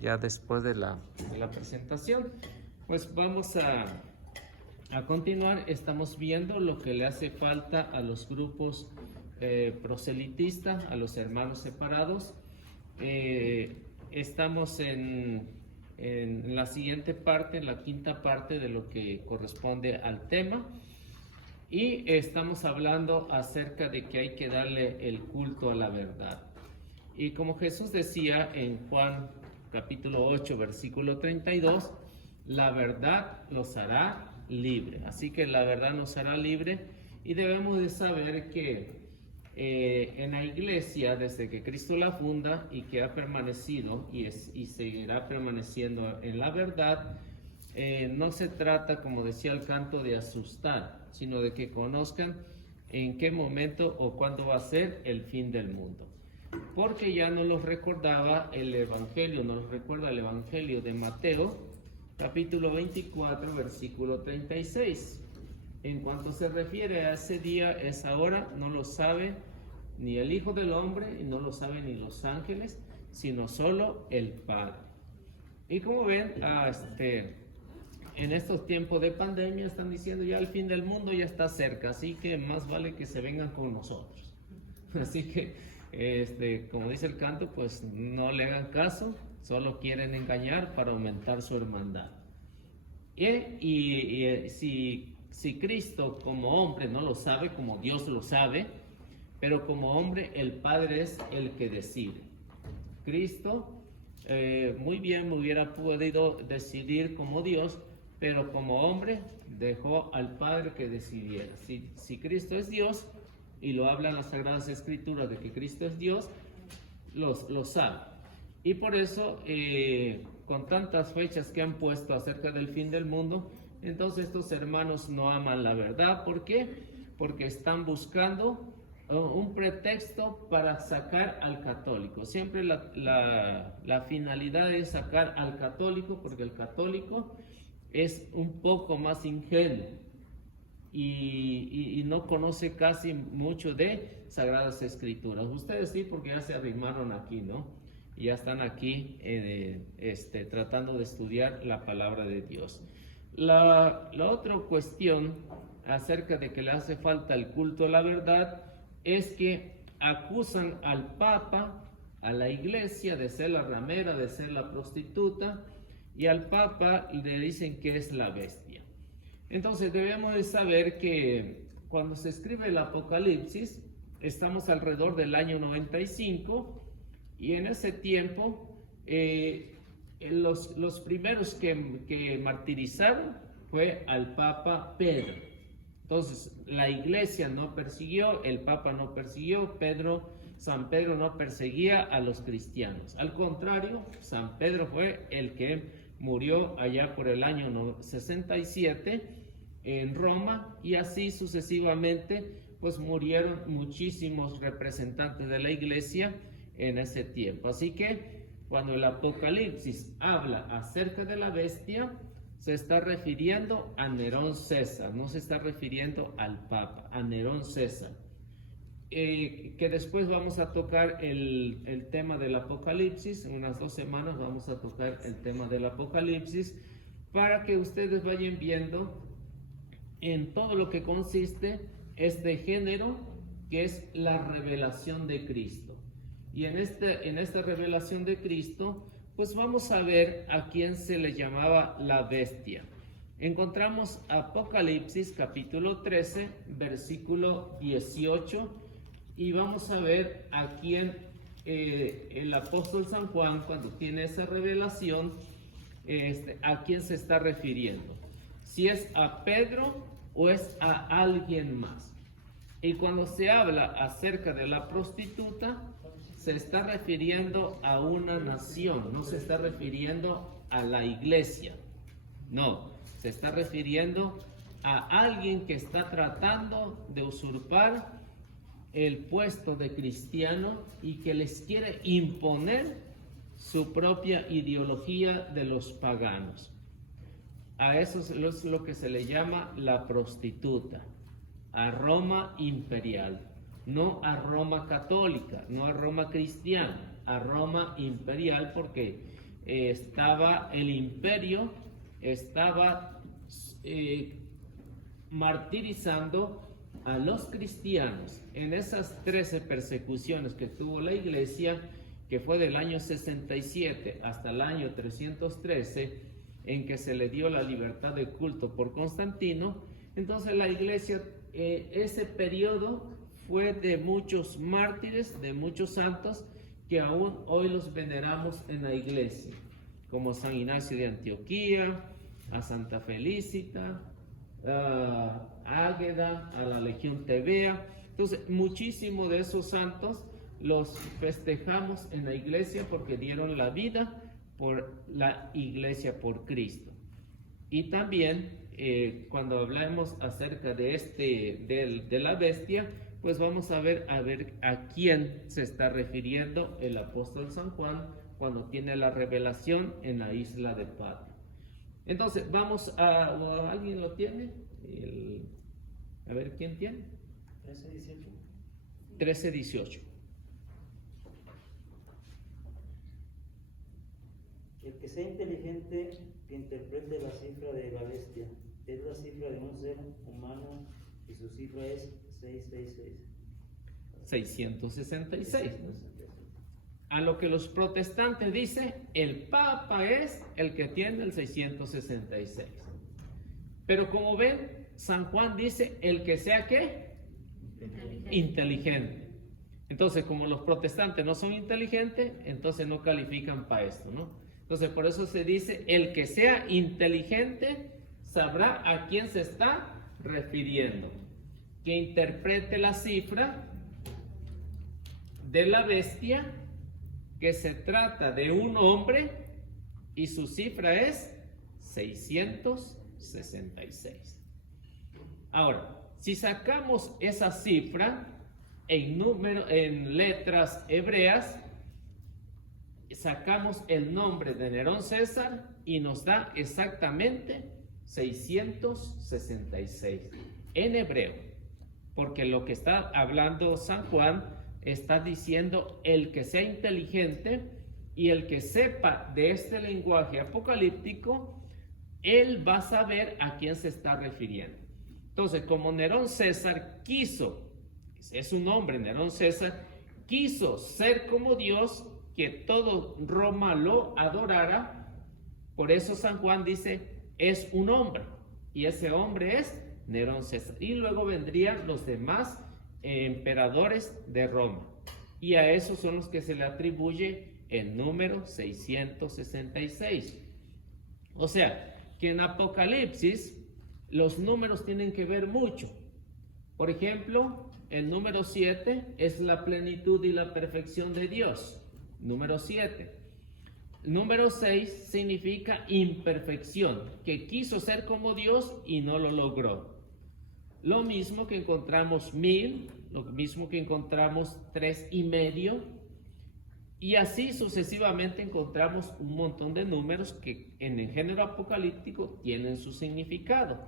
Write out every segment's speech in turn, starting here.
ya después de la presentación. Pues vamos a continuar. Estamos viendo lo que le hace falta a los grupos proselitistas, a los hermanos separados. Estamos en la siguiente parte, en la quinta parte de lo que corresponde al tema. Y estamos hablando acerca de que hay que darle el culto a la verdad. Y como Jesús decía en Juan capítulo 8, versículo 32, la verdad los hará libre. Así que la verdad nos hará libre y debemos de saber que en la iglesia, desde que Cristo la funda y que ha permanecido y seguirá permaneciendo en la verdad, no se trata, como decía el canto, de asustar, sino de que conozcan en qué momento o cuándo va a ser el fin del mundo. Porque ya nos lo recordaba el Evangelio, nos lo recuerda el Evangelio de Mateo, capítulo 24, versículo 36. En cuanto se refiere a ese día, esa hora, no lo sabe ni el Hijo del Hombre, y no lo saben ni los ángeles, sino solo el Padre. Y como ven, en estos tiempos de pandemia están diciendo ya el fin del mundo ya está cerca, así que más vale que se vengan con nosotros. Así que, como dice el canto, pues no le hagan caso, solo quieren engañar para aumentar su hermandad. Si Cristo como hombre no lo sabe, como Dios lo sabe, pero como hombre el Padre es el que decide. Cristo muy bien me hubiera podido decidir como Dios, pero como hombre dejó al Padre que decidiera. Si Cristo es Dios, y lo hablan las Sagradas Escrituras de que Cristo es Dios, lo sabe. Y por eso, con tantas fechas que han puesto acerca del fin del mundo, entonces estos hermanos no aman la verdad. ¿Por qué? Porque están buscando un pretexto para sacar al católico. Siempre la finalidad es sacar al católico, porque el católico es un poco más ingenuo y no conoce casi mucho de Sagradas Escrituras. Ustedes sí, porque ya se arrimaron aquí, ¿no? Y ya están aquí tratando de estudiar la palabra de Dios. La otra cuestión acerca de que le hace falta el culto a la verdad es que acusan al Papa, a la Iglesia, de ser la ramera, de ser la prostituta, y al Papa le dicen que es la bestia. Entonces debemos de saber que cuando se escribe el Apocalipsis, estamos alrededor del año 95, y en ese tiempo los primeros que martirizaron fue al Papa Pedro. Entonces la Iglesia no persiguió, el Papa no persiguió, San Pedro no perseguía a los cristianos. Al contrario, San Pedro fue el que murió allá por el año 67 en Roma, y así sucesivamente pues murieron muchísimos representantes de la Iglesia en ese tiempo. Así que cuando el Apocalipsis habla acerca de la bestia, se está refiriendo a Nerón César, no se está refiriendo al Papa, a Nerón César. Que después vamos a tocar el tema del Apocalipsis. En unas 2 semanas vamos a tocar el tema del Apocalipsis, para que ustedes vayan viendo en todo lo que consiste este género, que es la revelación de Cristo. Y en esta revelación de Cristo, pues vamos a ver a quién se le llamaba la bestia. Encontramos Apocalipsis capítulo 13, versículo 18, y vamos a ver a quién el apóstol San Juan, cuando tiene esa revelación, a quién se está refiriendo. Si es a Pedro o es a alguien más. Y cuando se habla acerca de la prostituta, se está refiriendo a una nación, no se está refiriendo a la iglesia. No, se está refiriendo a alguien que está tratando de usurpar el puesto de cristiano y que les quiere imponer su propia ideología de los paganos. A eso es lo que se le llama la prostituta, a Roma imperial, no a Roma católica, no a Roma cristiana, a Roma imperial, porque estaba el imperio, estaba martirizando a los cristianos. En esas 13 persecuciones que tuvo la iglesia, que fue del año 67 hasta el año 313, en que se le dio la libertad de culto por Constantino, entonces la iglesia, ese periodo fue de muchos mártires, de muchos santos, que aún hoy los veneramos en la iglesia, como San Ignacio de Antioquía, a Santa Felicita, a Águeda, a la Legión Tebea. Entonces, muchísimos de esos santos los festejamos en la iglesia porque dieron la vida por la iglesia, por Cristo. Y también, cuando hablamos acerca de de la bestia, pues vamos a ver a quién se está refiriendo el apóstol San Juan cuando tiene la revelación en la isla de Patmos. Entonces, vamos a... ¿Alguien lo tiene? A ver, ¿quién tiene? 13:18. 13:18. El que sea inteligente, que interprete la cifra de la bestia. Es la cifra de un ser humano y su cifra es 666. 666. A lo que los protestantes dicen, el Papa es el que tiene el 666. Pero como ven, San Juan dice, el que sea ¿qué? Inteligente. Entonces, como los protestantes no son inteligentes, entonces no califican para esto, ¿no? Entonces, por eso se dice, el que sea inteligente sabrá a quién se está refiriendo. Que interprete la cifra de la bestia, que se trata de un hombre y su cifra es 666. Ahora, si sacamos esa cifra en letras hebreas, sacamos el nombre de Nerón César y nos da exactamente 666 en hebreo, porque lo que está hablando San Juan está diciendo el que sea inteligente y el que sepa de este lenguaje apocalíptico, él va a saber a quién se está refiriendo. Entonces, como Nerón César quiso, es un hombre, Nerón César, quiso ser como Dios, que todo Roma lo adorara, por eso San Juan dice, es un hombre, y ese hombre es Nerón César. Y luego vendrían los demás emperadores de Roma, y a esos son los que se le atribuye el número 666. O sea, que en Apocalipsis los números tienen que ver mucho. Por ejemplo, el número 7 es la plenitud y la perfección de Dios. Número 7. Número 6 significa imperfección, que quiso ser como Dios y no lo logró. Lo mismo que encontramos 1000, lo mismo que encontramos 3,5, y así sucesivamente encontramos un montón de números que en el género apocalíptico tienen su significado.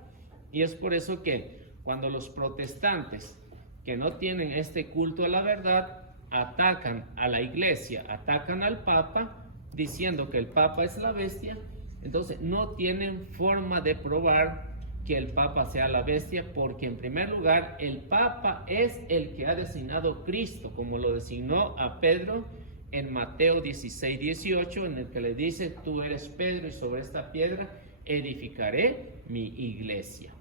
Y es por eso que cuando los protestantes que no tienen este culto a la verdad atacan a la iglesia, atacan al Papa, diciendo que el Papa es la bestia, entonces no tienen forma de probar que el Papa sea la bestia, porque en primer lugar el Papa es el que ha designado Cristo, como lo designó a Pedro en Mateo 16:18, en el que le dice, tú eres Pedro y sobre esta piedra edificaré mi iglesia.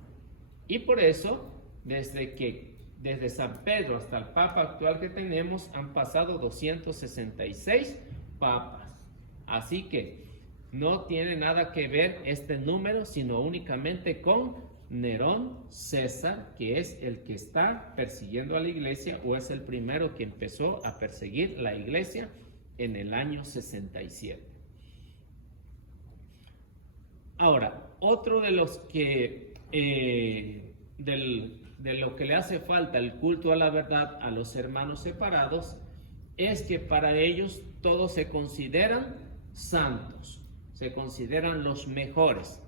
Y por eso, desde San Pedro hasta el Papa actual que tenemos, han pasado 266 papas. Así que no tiene nada que ver este número, sino únicamente con Nerón César, que es el que está persiguiendo a la iglesia, o es el primero que empezó a perseguir la iglesia en el año 67. Ahora, otro de los que de lo que le hace falta el culto a la verdad a los hermanos separados es que para ellos todos se consideran santos, se consideran los mejores,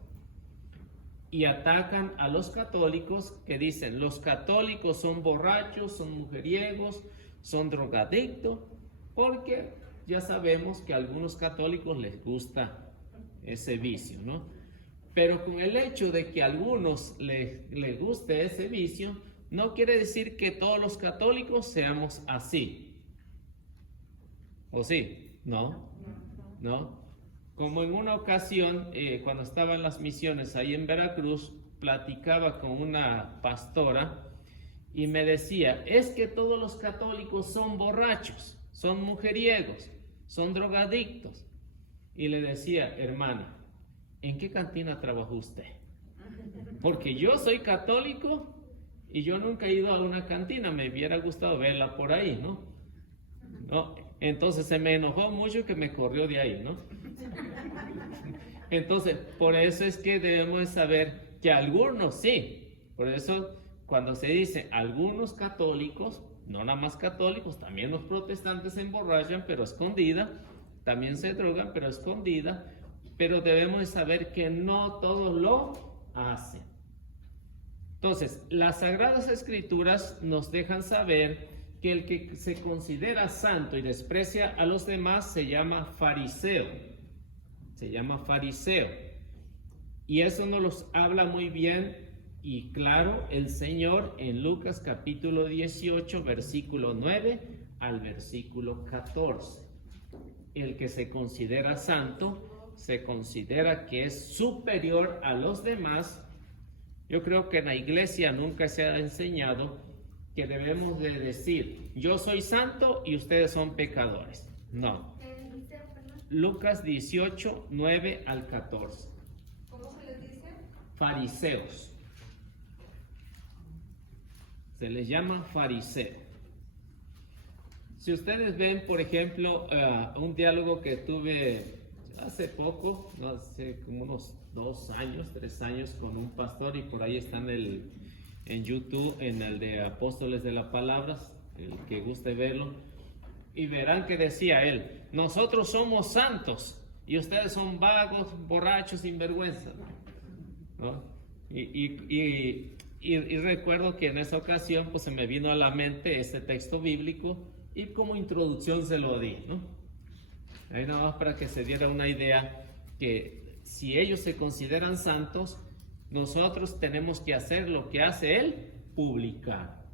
y atacan a los católicos, que dicen los católicos son borrachos, son mujeriegos, son drogadictos, porque ya sabemos que a algunos católicos les gusta ese vicio, ¿no? Pero con el hecho de que a algunos les guste ese vicio, no quiere decir que todos los católicos seamos así. ¿O sí? No, no. Como en una ocasión, cuando estaba en las misiones ahí en Veracruz, platicaba con una pastora y me decía, es que todos los católicos son borrachos, son mujeriegos, son drogadictos. Y le decía, hermana, ¿en qué cantina trabajó usted? Porque yo soy católico y yo nunca he ido a una cantina, me hubiera gustado verla por ahí, ¿no? ¿No? Entonces se me enojó mucho que me corrió de ahí, ¿no? Entonces, por eso es que debemos saber que algunos sí, por eso cuando se dice algunos católicos, no nada más católicos, también los protestantes se emborrachan, pero escondida, también se drogan, pero escondida, pero debemos de saber que no todos lo hacen. Entonces, las Sagradas Escrituras nos dejan saber que el que se considera santo y desprecia a los demás se llama fariseo. Se llama fariseo. Y eso nos los habla muy bien y claro el Señor en Lucas capítulo 18, versículo 9 al versículo 14. El que se considera santo se considera que es superior a los demás. Yo creo que en la iglesia nunca se ha enseñado que debemos de decir, yo soy santo y ustedes son pecadores. No. Lucas 18, 9 al 14. ¿Cómo se les dice? Fariseos. Se les llama fariseo. Si ustedes ven, por ejemplo, un diálogo que tuve hace poco, no hace como unos 2 años, 3 años, con un pastor, y por ahí está en YouTube, en el de Apóstoles de la Palabra, el que guste verlo, y verán que decía él, nosotros somos santos y ustedes son vagos, borrachos, sinvergüenza, ¿no? Y recuerdo que en esa ocasión pues se me vino a la mente ese texto bíblico y como introducción se lo di, ¿no? Ahí nada más para que se diera una idea que si ellos se consideran santos, nosotros tenemos que hacer lo que hace él, publicar.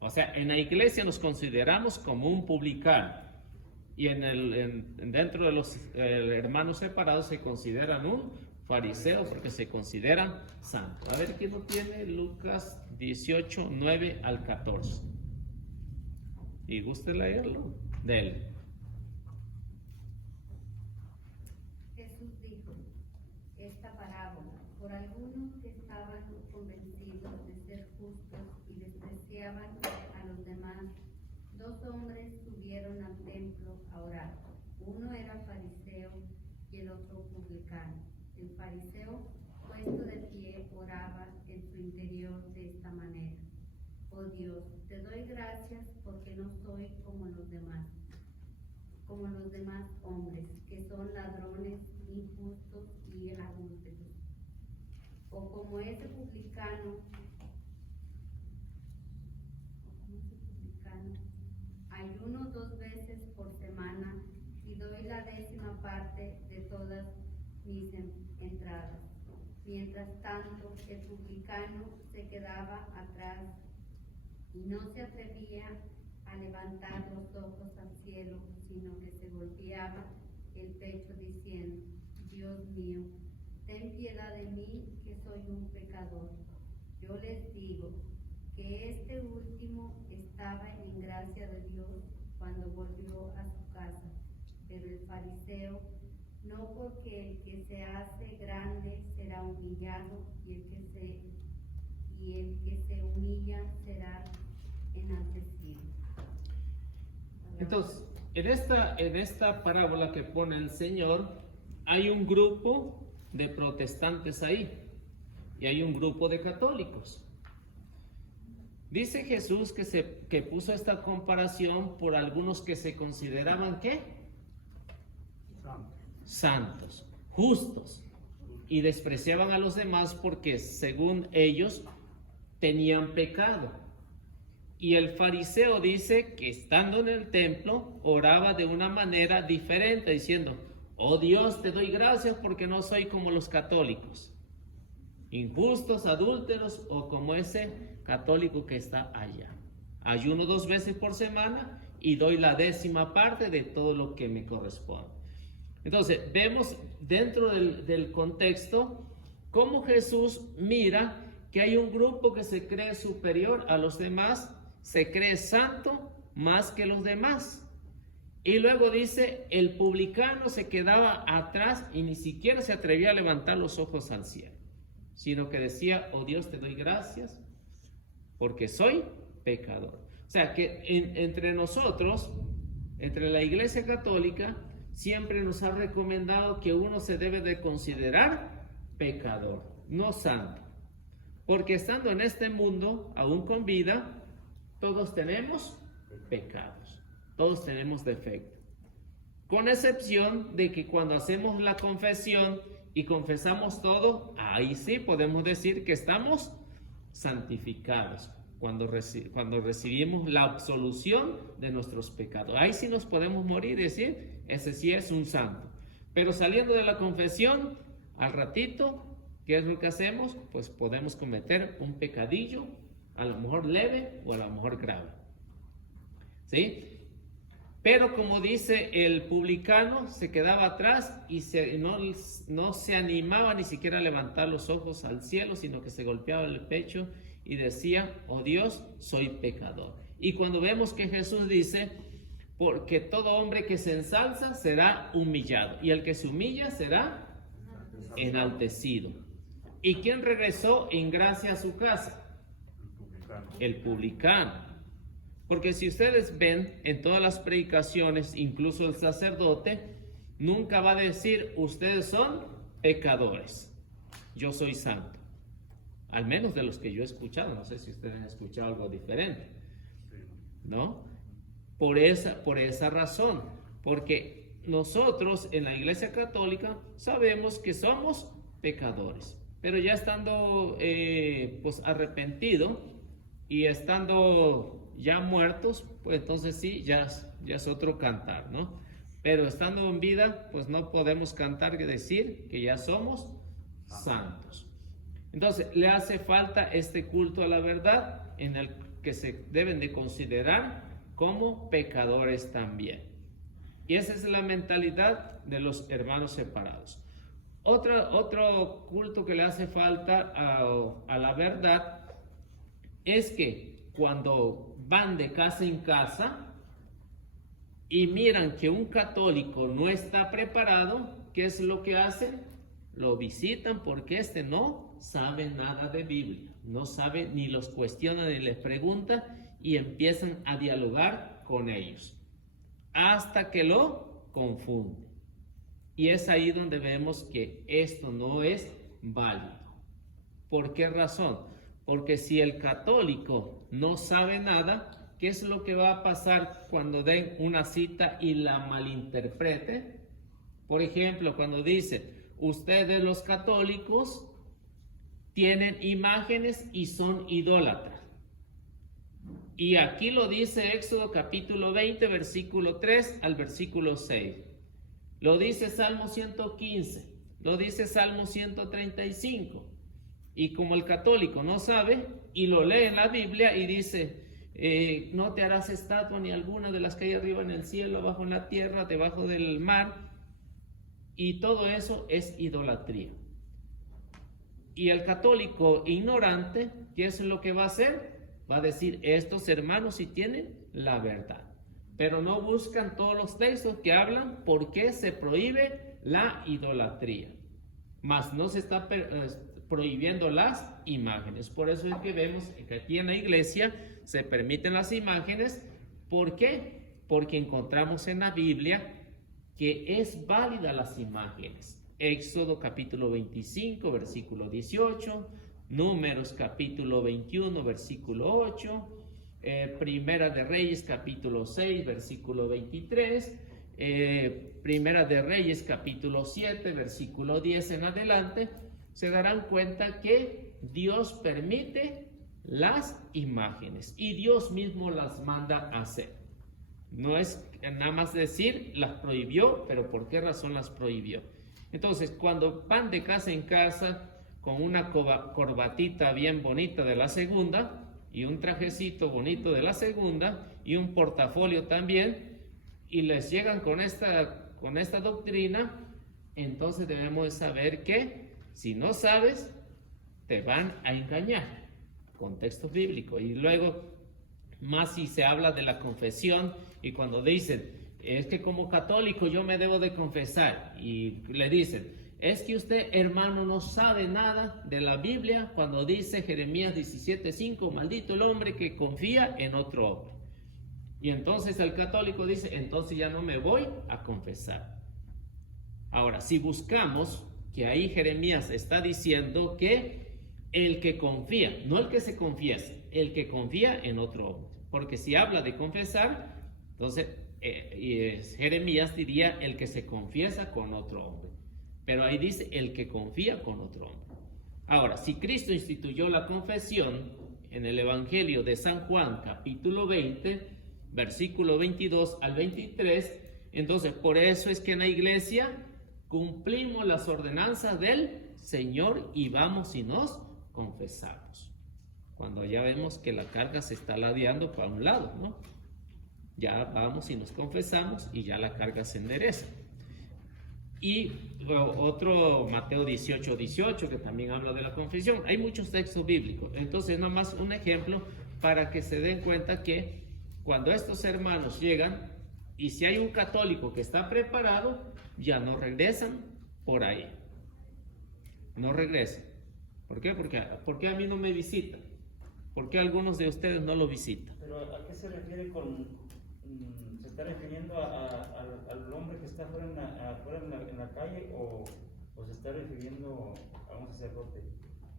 O sea, en la iglesia nos consideramos como un publicano y dentro de los hermanos separados se consideran un fariseo porque se consideran santos. A ver quién lo tiene, Lucas 18, 9 al 14. ¿Y gusta leerlo? De él. Jesús dijo esta parábola por algunos que estaban convencidos de ser justos y despreciaban a los demás. 2 hombres subieron al templo a orar. Uno era fariseo y el otro publicano. El fariseo, puesto de pie, oraba en su interior de esta manera: Oh Dios, te doy gracias porque no soy como los demás hombres, que son ladrones, injustos y adúlteros, o como ese publicano. Ayuno 2 veces por semana y doy la 10ª parte de todas mis entradas. Mientras tanto, el publicano se quedaba atrás y no se atrevía a levantar los ojos al cielo, sino que se golpeaba el pecho diciendo: Dios mío, ten piedad de mí, que soy un pecador. Yo les digo que este último estaba en gracia de Dios cuando volvió a su casa, pero el fariseo no, porque el que se hace grande será humillado y el que se humilla será enaltecido. Entonces, en esta parábola que pone el Señor, hay un grupo de protestantes ahí y hay un grupo de católicos. Dice Jesús que puso esta comparación por algunos que se consideraban ¿qué? Santos, justos, y despreciaban a los demás porque según ellos tenían pecado. Y el fariseo dice que estando en el templo oraba de una manera diferente, diciendo: oh Dios, te doy gracias porque no soy como los católicos, injustos, adúlteros, o como ese católico que está allá. Ayuno 2 veces por semana y doy la 10ª parte de todo lo que me corresponde. Entonces, vemos dentro del contexto cómo Jesús mira que hay un grupo que se cree superior a los demás, se cree santo más que los demás. Y luego dice, el publicano se quedaba atrás y ni siquiera se atrevía a levantar los ojos al cielo, sino que decía: oh Dios, te doy gracias porque soy pecador. O sea que entre nosotros, entre la Iglesia Católica, siempre nos ha recomendado que uno se debe de considerar pecador, no santo. Porque estando en este mundo, aún con vida, todos tenemos pecados, todos tenemos defectos. Con excepción de que cuando hacemos la confesión y confesamos todo, ahí sí podemos decir que estamos santificados. Cuando recibimos la absolución de nuestros pecados, ahí sí nos podemos morir y decir: ese sí es un santo. Pero saliendo de la confesión, al ratito, ¿qué es lo que hacemos? Pues podemos cometer un pecadillo, a lo mejor leve o a lo mejor grave, ¿sí? Pero como dice el publicano, se quedaba atrás y no se animaba ni siquiera a levantar los ojos al cielo, sino que se golpeaba el pecho y decía: oh Dios, soy pecador. Y cuando vemos que Jesús dice: porque todo hombre que se ensalza será humillado, y el que se humilla será enaltecido. ¿Y quién regresó en gracia a su casa? El publicano. Porque si ustedes ven en todas las predicaciones, incluso el sacerdote nunca va a decir: ustedes son pecadores, yo soy santo. Al menos de los que yo he escuchado. No sé si ustedes han escuchado algo diferente, ¿no? Por esa razón, porque nosotros en la Iglesia Católica sabemos que somos pecadores, pero ya estando pues arrepentido y estando ya muertos, pues entonces sí, ya es otro cantar, ¿no? Pero estando en vida, pues no podemos cantar y decir que ya somos santos. Entonces, le hace falta este culto a la verdad en el que se deben de considerar como pecadores también. Y esa es la mentalidad de los hermanos separados. Otro culto que le hace falta a la verdad es que cuando van de casa en casa y miran que un católico no está preparado, ¿qué es lo que hacen? Lo visitan porque no sabe nada de Biblia, no sabe, ni los cuestiona ni les pregunta, y empiezan a dialogar con ellos hasta que lo confunden. Y es ahí donde vemos que esto no es válido. ¿Por qué razón? Porque si el católico no sabe nada, ¿qué es lo que va a pasar cuando den una cita y la malinterprete? Por ejemplo, cuando dice: ustedes los católicos tienen imágenes y son idólatras. Y aquí lo dice Éxodo capítulo 20, versículo 3 al versículo 6. Lo dice Salmo 115, lo dice Salmo 135. Y como el católico no sabe y lo lee en la Biblia y dice: no te harás estatua ni alguna de las que hay arriba en el cielo, abajo en la tierra, debajo del mar. Y todo eso es idolatría. Y el católico ignorante, ¿qué es lo que va a hacer? Va a decir: estos hermanos sí tienen la verdad. Pero no buscan todos los textos que hablan por qué se prohíbe la idolatría. Mas no se está prohibiendo las imágenes. Por eso es que vemos que aquí en la iglesia se permiten las imágenes. ¿Por qué? Porque encontramos en la Biblia que es válida las imágenes. Éxodo capítulo 25, versículo 18, Números capítulo 21, versículo 8, Primera de Reyes capítulo 6, versículo 23, Primera de Reyes capítulo 7, versículo 10 en adelante. Se darán cuenta que Dios permite las imágenes y Dios mismo las manda a hacer. No es nada más decir, las prohibió, pero ¿por qué razón las prohibió? Entonces, cuando van de casa en casa con una corbatita bien bonita de la segunda y un trajecito bonito de la segunda y un portafolio también, y les llegan con esta doctrina, entonces debemos de saber que si no sabes, te van a engañar. Contexto bíblico. Y luego, más si se habla de la confesión, y cuando dicen, es que como católico yo me debo de confesar, y le dicen, es que usted, hermano, no sabe nada de la Biblia cuando dice Jeremías 17:5, maldito el hombre que confía en otro hombre. Y entonces el católico dice, entonces ya no me voy a confesar. Ahora, si buscamos que ahí Jeremías está diciendo que el que confía, no el que se confiesa, el que confía en otro hombre. Porque si habla de confesar, entonces Jeremías diría el que se confiesa con otro hombre. Pero ahí dice el que confía con otro hombre. Ahora, si Cristo instituyó la confesión en el Evangelio de San Juan, capítulo 20, versículo 22 al 23, entonces por eso es que en la iglesia cumplimos las ordenanzas del Señor y vamos y nos confesamos. Cuando ya vemos que la carga se está ladeando para un lado, ¿no? Ya vamos y nos confesamos y ya la carga se endereza. Y otro, Mateo 18:18, que también habla de la confesión. Hay muchos textos bíblicos. Entonces, nomás un ejemplo para que se den cuenta que cuando estos hermanos llegan, y si hay un católico que está preparado, ya no regresan por ahí. No regresan. ¿Por qué? Porque a mí no me visitan. ¿Por qué algunos de ustedes no lo visitan? Pero ¿a qué se refiere con... ¿Se está refiriendo al hombre que está afuera en la calle o se está refiriendo a un sacerdote?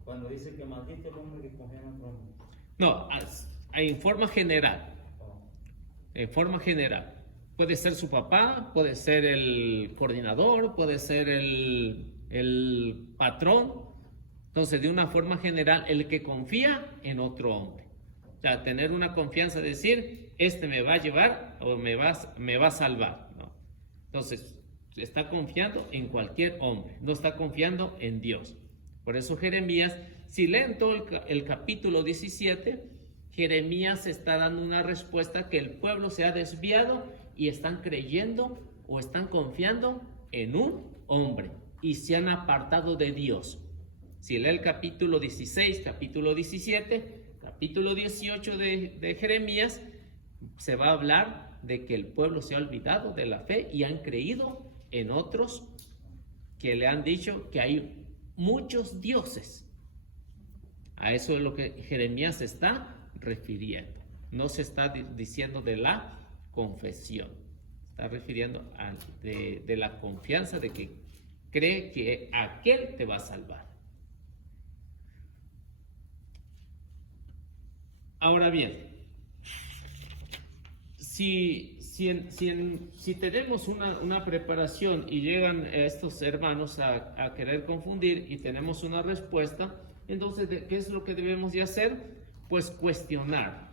Cuando dice que maldito el hombre que confía en otro hombre. No, en forma general. En forma general. Puede ser su papá, puede ser el coordinador, puede ser el patrón. Entonces, de una forma general, el que confía en otro hombre. O sea, tener una confianza, decir, este me va a llevar o me va a salvar, ¿no? Entonces, está confiando en cualquier hombre, no está confiando en Dios. Por eso Jeremías, si leen todo el capítulo 17, Jeremías está dando una respuesta que el pueblo se ha desviado y están creyendo o están confiando en un hombre y se han apartado de Dios. Si lee el capítulo 16, capítulo 17, capítulo 18 de Jeremías, se va a hablar de que el pueblo se ha olvidado de la fe y han creído en otros que le han dicho que hay muchos dioses. A eso es lo que Jeremías se está refiriendo. No se está diciendo de la confesión. Está refiriendo de la confianza de que cree que aquel te va a salvar. Ahora bien, si tenemos una preparación y llegan estos hermanos a querer confundir y tenemos una respuesta, entonces, ¿qué es lo que debemos de hacer? Pues cuestionarlo.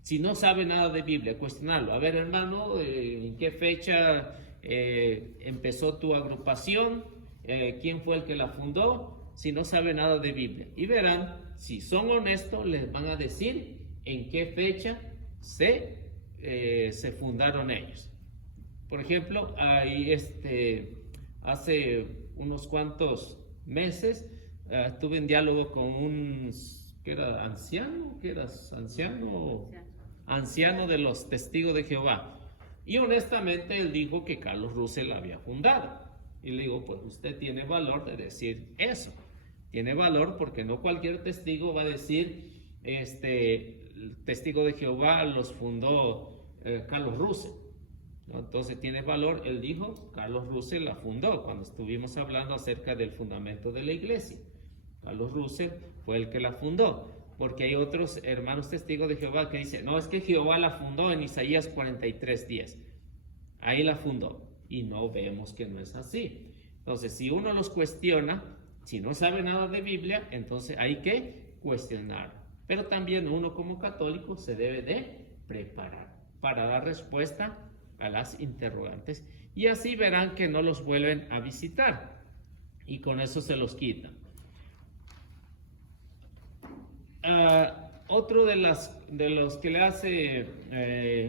Si no sabe nada de Biblia, cuestionarlo. A ver, hermano, ¿en qué fecha empezó tu agrupación? ¿Quién fue el que la fundó? Si no sabe nada de Biblia. Y verán, si son honestos, les van a decir en qué fecha se fundaron ellos. Por ejemplo, ahí hace unos cuantos meses tuve un diálogo con un anciano de los Testigos de Jehová, y honestamente él dijo que Carlos Russell la había fundado. Y le digo, pues usted tiene valor de decir eso. Tiene valor porque no cualquier testigo va a decir, el Testigo de Jehová los fundó Carlos Russell, ¿no? Entonces tiene valor. Él dijo, Carlos Russell la fundó, cuando estuvimos hablando acerca del fundamento de la iglesia. Carlos Russell fue el que la fundó, porque hay otros hermanos testigos de Jehová que dicen, no, es que Jehová la fundó en Isaías 43:10. Ahí la fundó, y no vemos que no es así. Entonces, si uno los cuestiona, si no sabe nada de Biblia, entonces hay que cuestionar. Pero también uno como católico se debe de preparar para dar respuesta a las interrogantes. Y así verán que no los vuelven a visitar. Y con eso se los quitan. Otro de los que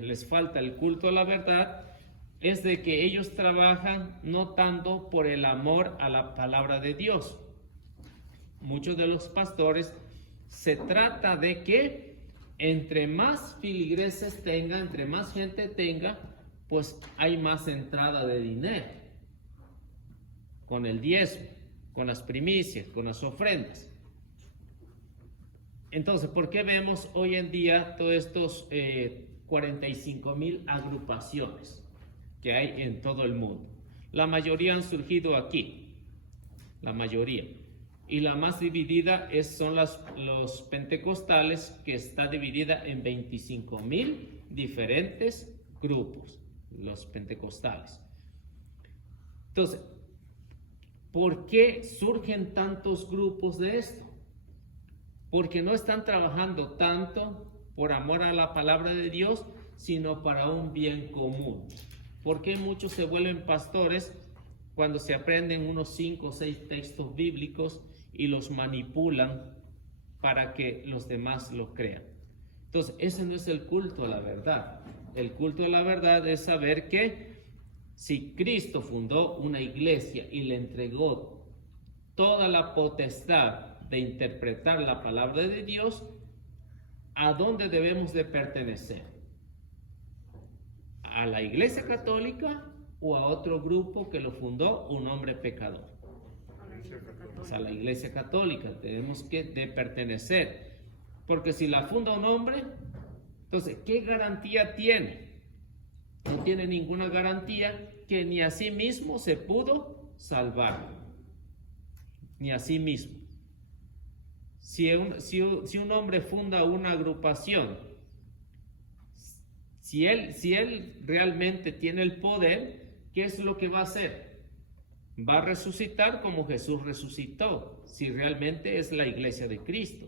les falta el culto a la verdad es de que ellos trabajan no tanto por el amor a la palabra de Dios. Muchos de los pastores se trata de que entre más filigreses tenga, entre más gente tenga, pues hay más entrada de dinero. Con el diezmo, con las primicias, con las ofrendas. Entonces, ¿por qué vemos hoy en día todos estos 45,000 agrupaciones que hay en todo el mundo? La mayoría han surgido aquí, la mayoría. Y la más dividida son los pentecostales, que está dividida en 25,000 diferentes grupos, los pentecostales. Entonces, ¿por qué surgen tantos grupos de esto? Porque no están trabajando tanto por amor a la palabra de Dios, sino para un bien común. ¿Por qué muchos se vuelven pastores cuando se aprenden unos 5 o 6 textos bíblicos y los manipulan para que los demás lo crean? Entonces, ese no es el culto a la verdad. El culto a la verdad es saber que si Cristo fundó una iglesia y le entregó toda la potestad de interpretar la palabra de Dios, ¿a dónde debemos de pertenecer? ¿A la Iglesia Católica o a otro grupo que lo fundó un hombre pecador? Pues a la Iglesia Católica tenemos que de pertenecer, porque si la funda un hombre, entonces, ¿qué garantía tiene? No tiene ninguna garantía, que ni a sí mismo se pudo salvar, ni a sí mismo. Si un hombre funda una agrupación, si él realmente tiene el poder, ¿qué es lo que va a hacer? Va a resucitar como Jesús resucitó, si realmente es la iglesia de Cristo.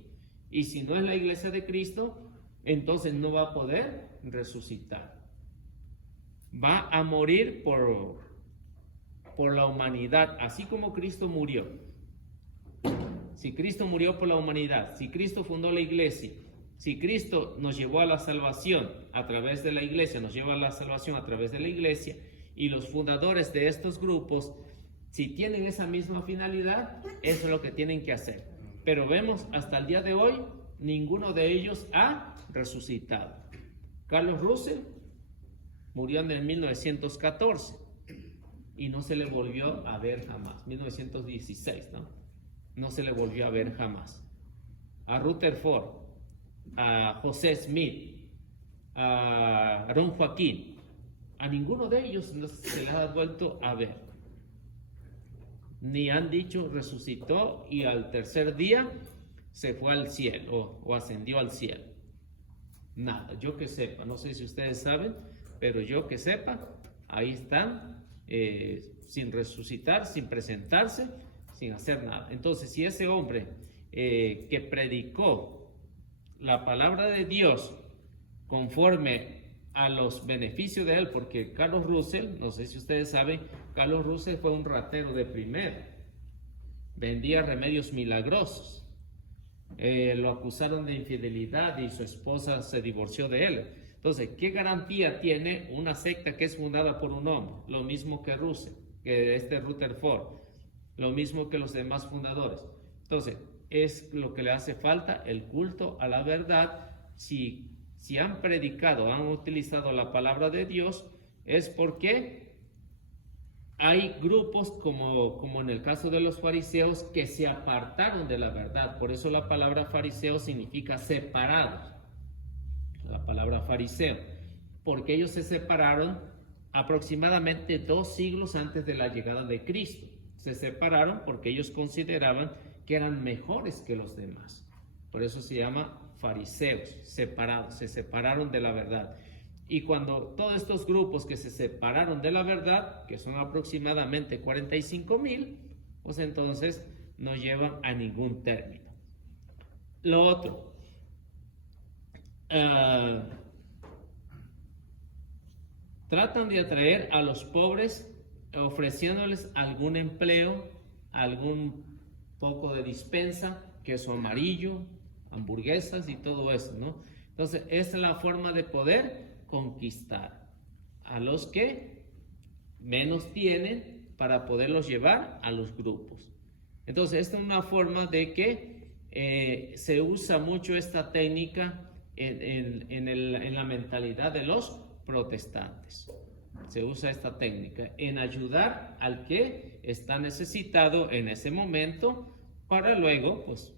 Y si no es la iglesia de Cristo, entonces no va a poder resucitar. Va a morir por la humanidad, así como Cristo murió. Si Cristo murió por la humanidad, si Cristo fundó la iglesia, si Cristo nos llevó a la salvación a través de la iglesia, nos lleva a la salvación a través de la iglesia, y los fundadores de estos grupos, si tienen esa misma finalidad, eso es lo que tienen que hacer. Pero vemos hasta el día de hoy, ninguno de ellos ha resucitado. Carlos Russell murió en el 1914 y no se le volvió a ver jamás. 1916, ¿no? No se le volvió a ver jamás. A Rutherford, a José Smith, a Aaron Joaquín, a ninguno de ellos no se le ha vuelto a ver. Ni han dicho resucitó y al tercer día se fue al cielo o ascendió al cielo. Nada, yo que sepa, no sé si ustedes saben, pero yo que sepa, ahí están, sin resucitar, sin presentarse, sin hacer nada. Entonces, si ese hombre que predicó la palabra de Dios conforme a los beneficios de él, porque Carlos Russell, no sé si ustedes saben, Carlos Russell fue un ratero de primera, vendía remedios milagrosos, lo acusaron de infidelidad y su esposa se divorció de él. Entonces, ¿qué garantía tiene una secta que es fundada por un hombre? Lo mismo que Russell, que Rutherford, lo mismo que los demás fundadores. Entonces, es lo que le hace falta, el culto a la verdad. Si han predicado, han utilizado la palabra de Dios, es porque hay grupos como en el caso de los fariseos que se apartaron de la verdad. Por eso la palabra fariseo significa separados. La palabra fariseo, porque ellos se separaron aproximadamente 2 siglos antes de la llegada de Cristo. Se separaron porque ellos consideraban que eran mejores que los demás. Por eso se llama fariseos, separados, se separaron de la verdad. Y cuando todos estos grupos que se separaron de la verdad, que son aproximadamente 45,000, pues entonces no llevan a ningún término. Lo otro, tratan de atraer a los pobres ofreciéndoles algún empleo, algún poco de dispensa, queso amarillo, hamburguesas y todo eso, ¿no? Entonces, esta es la forma de poder conquistar a los que menos tienen para poderlos llevar a los grupos. Entonces, esta es una forma de que se usa mucho esta técnica en la mentalidad de los protestantes. Se usa esta técnica en ayudar al que está necesitado en ese momento para luego, pues,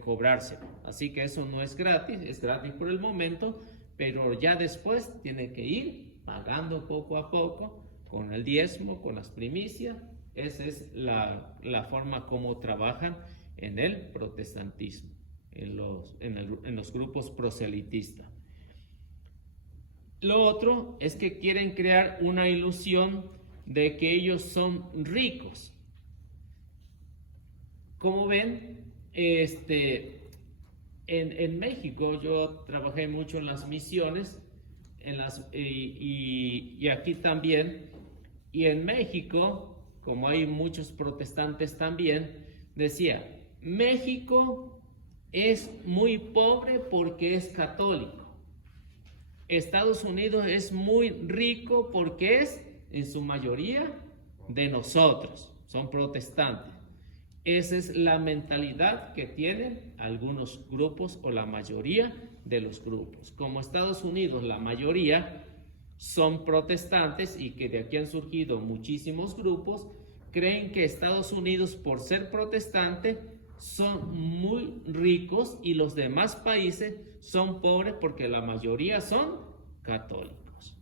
cobrarse. Así que eso no es gratis por el momento, pero ya después tiene que ir pagando poco a poco con el diezmo, con las primicias. Esa es la forma como trabajan en el protestantismo, en los grupos proselitistas. Lo otro es que quieren crear una ilusión de que ellos son ricos. Como ven, en México yo trabajé mucho en las misiones y aquí también. Y en México, como hay muchos protestantes también, decía, México es muy pobre porque es católico. Estados Unidos es muy rico porque es, en su mayoría, de nosotros, son protestantes. Esa es la mentalidad que tienen algunos grupos o la mayoría de los grupos. Como Estados Unidos, la mayoría son protestantes y que de aquí han surgido muchísimos grupos, creen que Estados Unidos, por ser protestante, son muy ricos y los demás países son pobres porque la mayoría son católicos.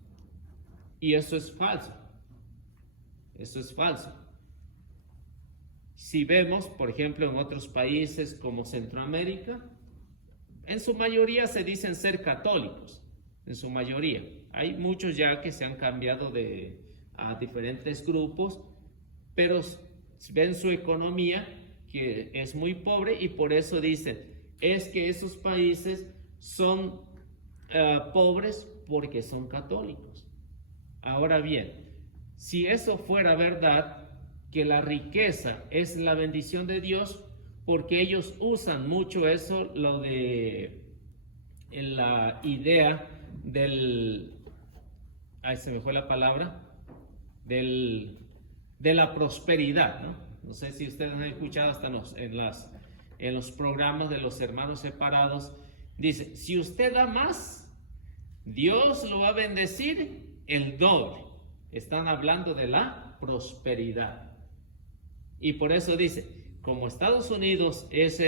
Y eso es falso. Eso es falso. Si vemos, por ejemplo, en otros países como Centroamérica, en su mayoría se dicen ser católicos, en su mayoría. Hay muchos ya que se han cambiado a diferentes grupos, pero ven su economía que es muy pobre y por eso dicen, es que esos países son pobres porque son católicos. Ahora bien, si eso fuera verdad, que la riqueza es la bendición de Dios, porque ellos usan mucho eso, lo de la idea se me fue la palabra, de la prosperidad, ¿no? No sé si ustedes han escuchado hasta en los programas de los hermanos separados, dice, si usted da más, Dios lo va a bendecir el doble. Están hablando de la prosperidad. Y por eso dice, como Estados Unidos es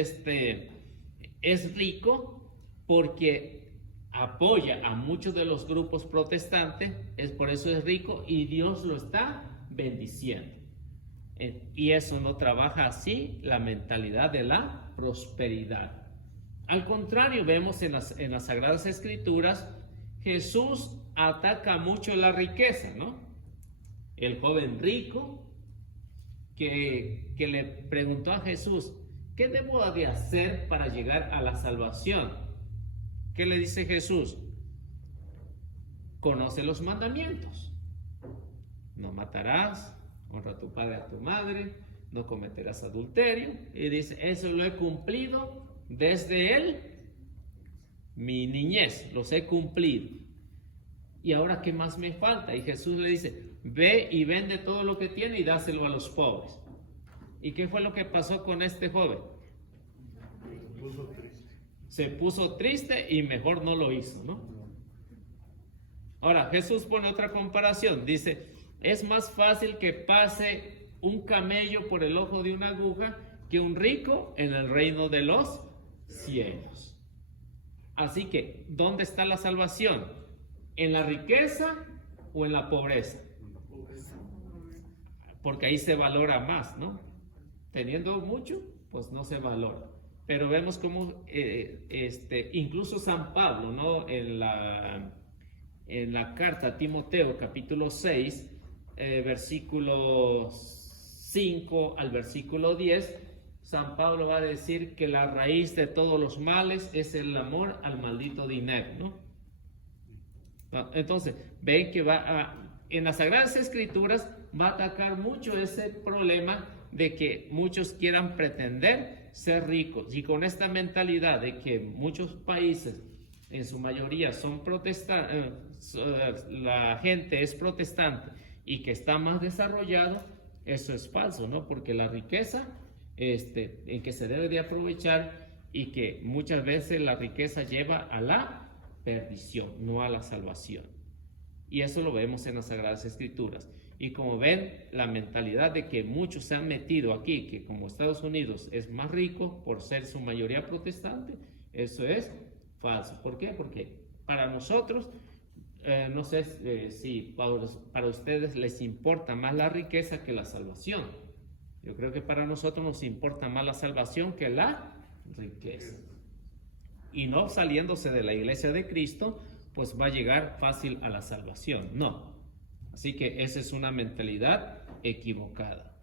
rico porque apoya a muchos de los grupos protestantes, por eso es rico y Dios lo está bendiciendo. Y eso no trabaja así la mentalidad de la prosperidad. Al contrario, vemos en las Sagradas Escrituras, Jesús ataca mucho la riqueza, ¿no? El joven rico que le preguntó a Jesús, ¿qué debo de hacer para llegar a la salvación? ¿Qué le dice Jesús? Conoce los mandamientos. No matarás, honra a tu padre y a tu madre, no cometerás adulterio. Y dice, eso lo he cumplido desde mi niñez, los he cumplido. Y ahora, ¿qué más me falta? Y Jesús le dice, ve y vende todo lo que tiene y dáselo a los pobres. ¿Y qué fue lo que pasó con este joven? Se puso triste y mejor no lo hizo, ¿no? Ahora, Jesús pone otra comparación. Dice, es más fácil que pase un camello por el ojo de una aguja que un rico en el reino de los cielos. Así que, ¿dónde está la salvación? ¿En la riqueza o en la pobreza? Porque ahí se valora más, ¿no? Teniendo mucho, pues no se valora. Pero vemos cómo incluso San Pablo, ¿no? En la carta a Timoteo, capítulo 6, versículo 5 al versículo 10, San Pablo va a decir que la raíz de todos los males es el amor al maldito dinero, ¿no? Entonces, ven que en las Sagradas Escrituras va a atacar mucho ese problema de que muchos quieran pretender ser ricos, y con esta mentalidad de que muchos países en su mayoría son protestantes, la gente es protestante y que está más desarrollado, eso es falso, ¿no? Porque la riqueza en que se debe de aprovechar, y que muchas veces la riqueza lleva a la perdición, no a la salvación. Y eso lo vemos en las Sagradas Escrituras. Y como ven, la mentalidad de que muchos se han metido aquí, que como Estados Unidos es más rico por ser su mayoría protestante, eso es falso. ¿Por qué? Porque para nosotros, no sé si para ustedes les importa más la riqueza que la salvación. Yo creo que para nosotros nos importa más la salvación que la riqueza. Y no saliéndose de la iglesia de Cristo, pues va a llegar fácil a la salvación. No. Así que esa es una mentalidad equivocada.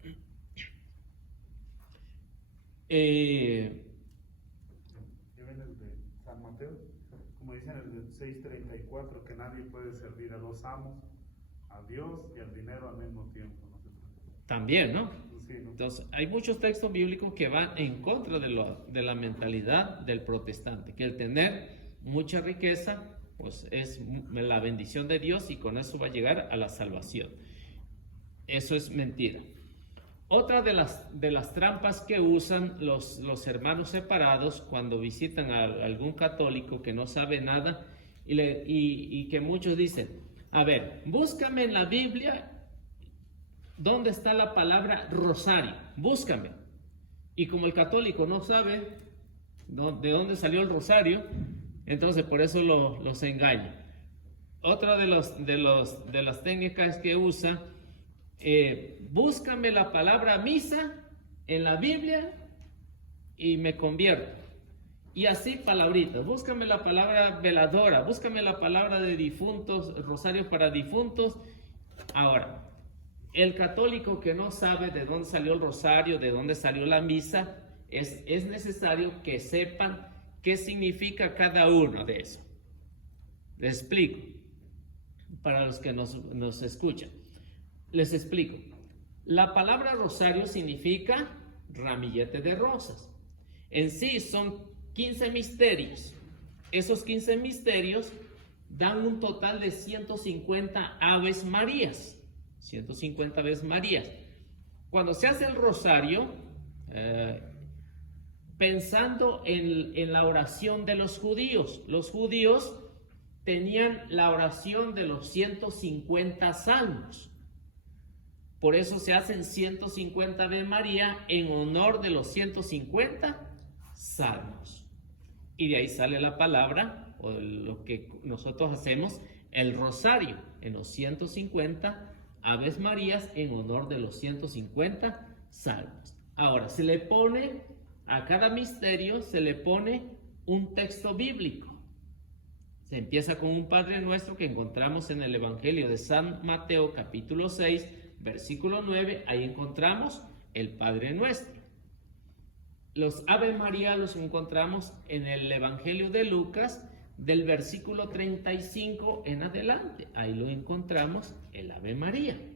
Lleven el de San Mateo, como dicen el de 6:34, que nadie puede servir a dos amos, a Dios y al dinero al mismo tiempo. No sé. También, ¿no? Sí, ¿no? Entonces, hay muchos textos bíblicos que van en contra de la mentalidad del protestante, que el tener mucha riqueza pues es la bendición de Dios y con eso va a llegar a la salvación. Eso es mentira. Otra de las trampas que usan los hermanos separados cuando visitan a algún católico que no sabe nada y que muchos dicen, a ver, búscame en la Biblia dónde está la palabra rosario, búscame. Y como el católico no sabe de dónde salió el rosario, entonces por eso los engaña. Otra de las técnicas que usa, búscame la palabra misa en la Biblia y me convierto. Y así palabritas, búscame la palabra veladora, búscame la palabra de difuntos, rosario para difuntos. Ahora, el católico que no sabe de dónde salió el rosario, de dónde salió la misa, es necesario que sepan qué significa cada uno de eso. Les explico, para los que nos escuchan. Les explico. La palabra rosario significa ramillete de rosas. En sí son 15 misterios. Esos 15 misterios dan un total de 150 Aves Marías. 150 Aves Marías. Cuando se hace el rosario, pensando en la oración de los judíos tenían la oración de los 150 salmos. Por eso se hacen 150 Ave María en honor de los 150 salmos. Y de ahí sale la palabra, o lo que nosotros hacemos, el rosario, en los 150 Aves Marías en honor de los 150 salmos. Ahora, a cada misterio se le pone un texto bíblico. Se empieza con un Padre Nuestro que encontramos en el Evangelio de San Mateo, capítulo 6, versículo 9. Ahí encontramos el Padre Nuestro. Los Ave María los encontramos en el Evangelio de Lucas, del versículo 35 en adelante. Ahí lo encontramos, el Ave María. ¿El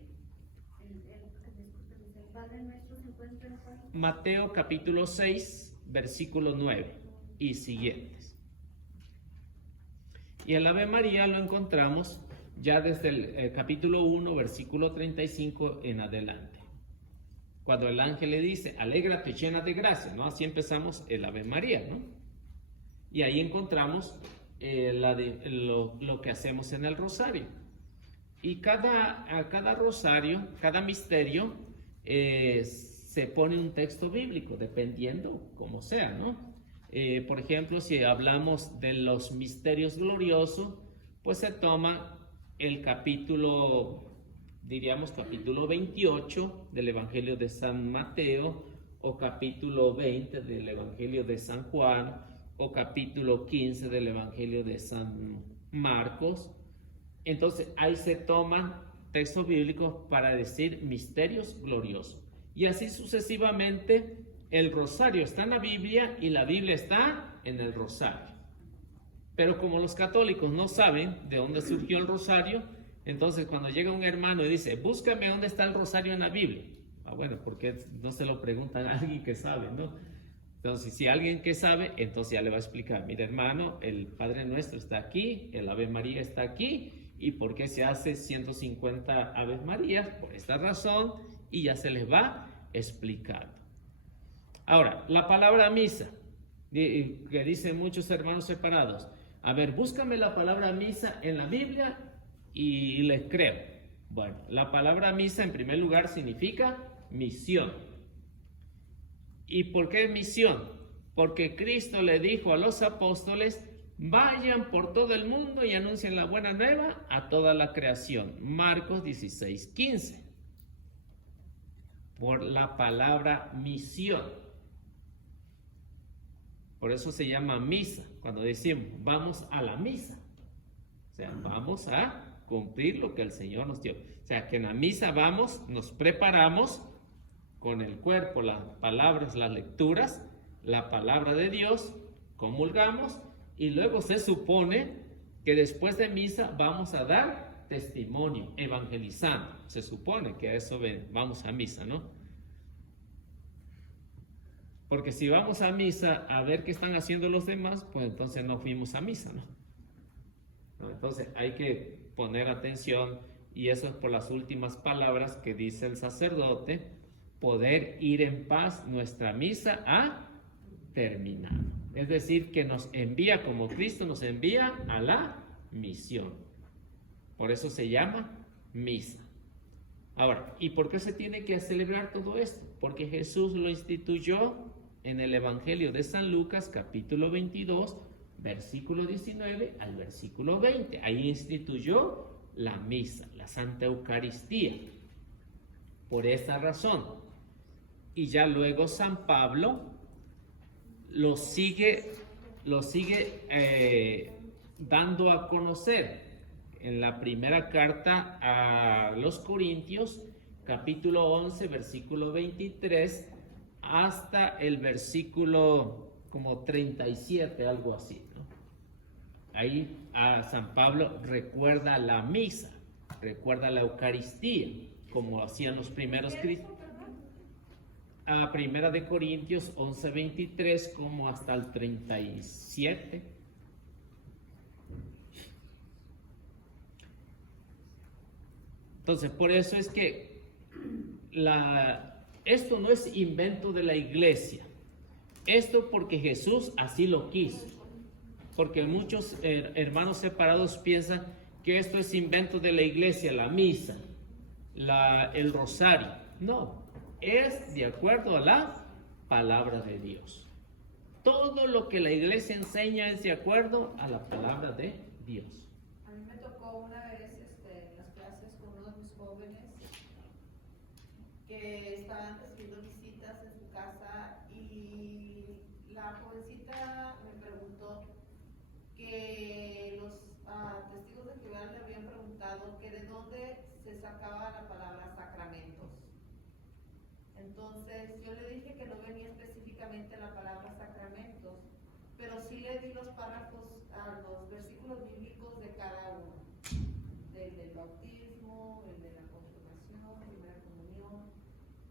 Padre Nuestro se encuentra en cuál? Mateo capítulo 6, versículo 9 y siguientes. Y el Ave María lo encontramos ya desde el capítulo 1, versículo 35 en adelante. Cuando el ángel le dice, alégrate llena de gracia, ¿no? Así empezamos el Ave María, ¿no? Y ahí encontramos lo que hacemos en el rosario. Y cada rosario, cada misterio, se pone un texto bíblico, dependiendo como sea, ¿no? Por ejemplo, si hablamos de los misterios gloriosos, pues se toma el capítulo 28 del Evangelio de San Mateo, o capítulo 20 del Evangelio de San Juan, o capítulo 15 del Evangelio de San Marcos. Entonces ahí se toman textos bíblicos para decir misterios gloriosos. Y así sucesivamente el rosario está en la Biblia y la Biblia está en el rosario. Pero como los católicos no saben de dónde surgió el rosario, entonces cuando llega un hermano y dice, búscame dónde está el rosario en la Biblia. Bueno, porque no se lo preguntan a alguien que sabe, ¿no? Entonces, si alguien que sabe, entonces ya le va a explicar, mira hermano, el Padre Nuestro está aquí, el Ave María está aquí, ¿y por qué se hace 150 Aves Marías? Por esta razón, y ya se les va explicando. Ahora, la palabra misa, que dicen muchos hermanos separados. A ver, búscame la palabra misa en la Biblia y les creo. Bueno, la palabra misa en primer lugar significa misión. ¿Y por qué misión? Porque Cristo le dijo a los apóstoles, vayan por todo el mundo y anuncien la buena nueva a toda la creación. Marcos 16:15. Por la palabra misión. Por eso se llama misa, cuando decimos vamos a la misa. O sea, vamos a cumplir lo que el Señor nos dio. O sea, que en la misa vamos, nos preparamos con el cuerpo, las palabras, las lecturas, la palabra de Dios, comulgamos y luego se supone que después de misa vamos a dar testimonio, evangelizando. Se supone que a eso vamos a misa, ¿no? Porque si vamos a misa a ver qué están haciendo los demás, pues entonces no fuimos a misa, ¿no? Entonces hay que poner atención y eso es por las últimas palabras que dice el sacerdote, poder ir en paz, nuestra misa ha terminado. Es decir, que nos envía como Cristo nos envía a la misión. Por eso se llama misa. Ahora, ¿y por qué se tiene que celebrar todo esto? Porque Jesús lo instituyó en el Evangelio de San Lucas, capítulo 22, versículo 19 al versículo 20. Ahí instituyó la misa, la Santa Eucaristía. Por esa razón. Y ya luego San Pablo lo sigue dando a conocer en la primera carta a los Corintios, capítulo 11, versículo 23, hasta el versículo como 37, algo así, ¿no? Ahí a San Pablo recuerda la misa, recuerda la Eucaristía, como hacían los primeros cristianos. A Primera de Corintios 11:23 como hasta el 37. Entonces, por eso es que esto no es invento de la iglesia. Esto porque Jesús así lo quiso. Porque muchos hermanos separados piensan que esto es invento de la iglesia, la misa, el rosario. No. Es de acuerdo a la palabra de Dios. Todo lo que la iglesia enseña es de acuerdo a la palabra de Dios. A mí me tocó una vez en las clases con uno de mis jóvenes que estaban recibiendo visitas en su casa y la jovencita me preguntó que los testigos de Jehová le habían preguntado que de dónde se sacaba la palabra sacramentos. Entonces yo le dije que no venía específicamente la palabra sacramentos, pero sí le di los párrafos, los versículos bíblicos de cada uno, del bautismo, el de la confirmación, primera comunión,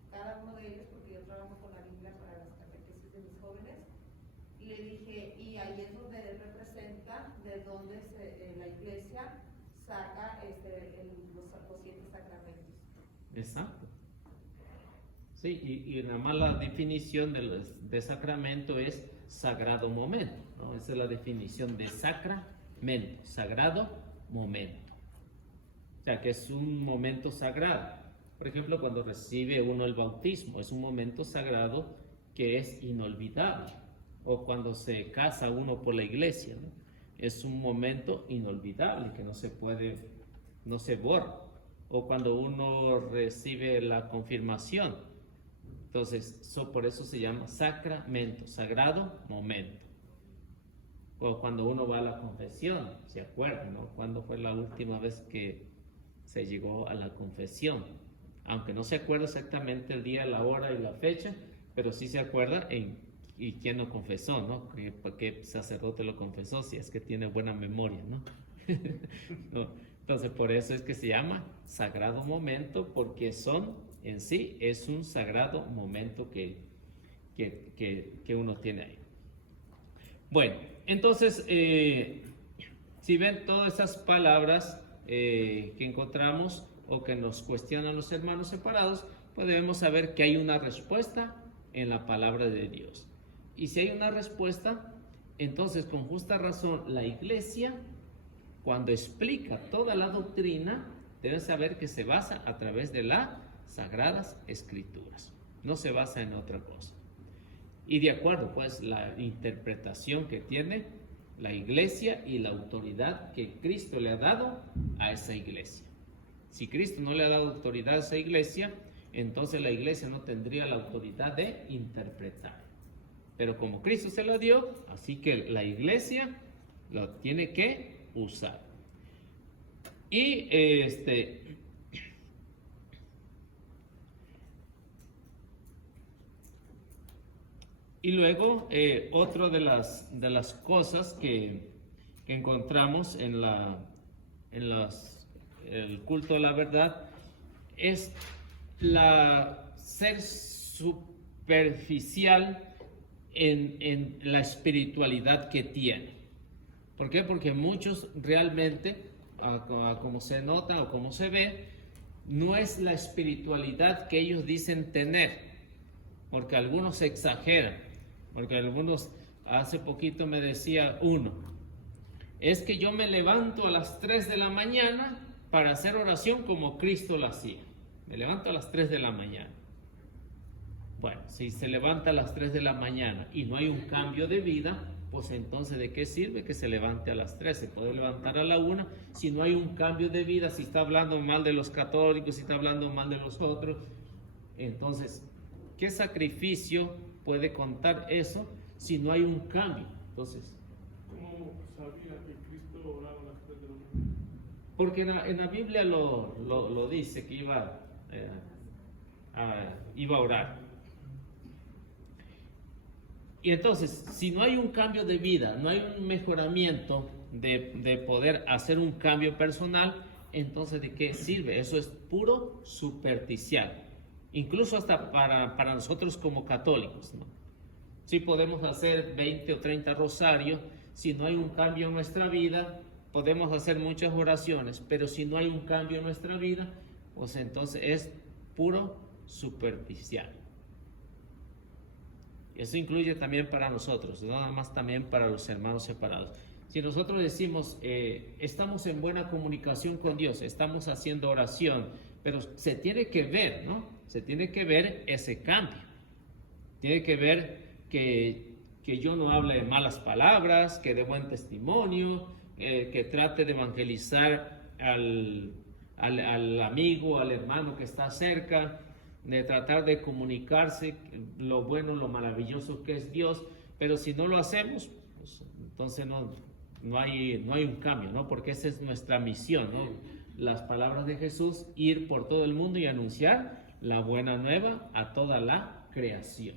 cada uno de ellos, porque yo trabajo con la Biblia para las catequesis de mis jóvenes, y le dije, y ahí es donde él representa de dónde la iglesia saca los 7 sacramentos. Exacto. Sí, y nada más la definición de sacramento es sagrado momento, ¿no? Esa es la definición de sacramento, sagrado momento. O sea, que es un momento sagrado. Por ejemplo, cuando recibe uno el bautismo, es un momento sagrado que es inolvidable. O cuando se casa uno por la iglesia, ¿no? Es un momento inolvidable que no se borra. O cuando uno recibe la confirmación. Entonces, por eso se llama sacramento, sagrado momento. O cuando uno va a la confesión, ¿se acuerdan, no? ¿Cuándo fue la última vez que se llegó a la confesión? Aunque no se acuerda exactamente el día, la hora y la fecha, pero sí se acuerda y quién lo confesó, ¿no? ¿Qué sacerdote lo confesó? Si es que tiene buena memoria, ¿no? No. Entonces, por eso es que se llama sagrado momento, porque en sí es un sagrado momento que uno tiene ahí. Bueno, entonces, si ven todas esas palabras que encontramos o que nos cuestionan los hermanos separados, pues debemos saber que hay una respuesta en la palabra de Dios. Y si hay una respuesta, entonces con justa razón la Iglesia, cuando explica toda la doctrina, debe saber que se basa a través de las Sagradas Escrituras, no se basa en otra cosa. Y de acuerdo, pues, la interpretación que tiene la Iglesia y la autoridad que Cristo le ha dado a esa Iglesia. Si Cristo no le ha dado autoridad a esa Iglesia, entonces la Iglesia no tendría la autoridad de interpretar. Pero como Cristo se lo dio, así que la Iglesia lo tiene que usar. Y y luego otra de las cosas que encontramos en el culto de la verdad es ser superficial en la espiritualidad que tiene. ¿Por qué? Porque muchos realmente, como se nota o como se ve, no es la espiritualidad que ellos dicen tener, porque algunos exageran, porque algunos, hace poquito me decía uno, es que yo me levanto a las 3 de la mañana para hacer oración como Cristo lo hacía. Me levanto a las 3 de la mañana. Bueno, si se levanta a las 3 de la mañana y no hay un cambio de vida, pues entonces ¿de qué sirve que se levante a las 3? Se puede levantar a la 1 si no hay un cambio de vida, si está hablando mal de los católicos, si está hablando mal de los otros. Entonces, ¿qué sacrificio puede contar eso si no hay un cambio? Entonces, ¿cómo sabía que Cristo oraba a las 3 de la mañana? Porque en la Biblia lo dice que iba a orar. Y entonces, si no hay un cambio de vida, no hay un mejoramiento de poder hacer un cambio personal, entonces ¿de qué sirve? Eso es puro supersticial. Incluso hasta para nosotros como católicos, ¿no? Sí podemos hacer 20 o 30 rosarios, si no hay un cambio en nuestra vida, podemos hacer muchas oraciones, pero si no hay un cambio en nuestra vida, pues entonces es puro supersticial. Eso incluye también para nosotros, no nada más también para los hermanos separados. Si nosotros decimos, estamos en buena comunicación con Dios, estamos haciendo oración, pero se tiene que ver, ¿no? Se tiene que ver ese cambio. Tiene que ver que yo no hable de malas palabras, que dé buen testimonio, que trate de evangelizar al amigo, al hermano que está cerca, de tratar de comunicarse lo bueno, lo maravilloso que es Dios, pero si no lo hacemos, pues, entonces no hay un cambio, ¿no? Porque esa es nuestra misión, ¿no? Las palabras de Jesús, ir por todo el mundo y anunciar la buena nueva a toda la creación.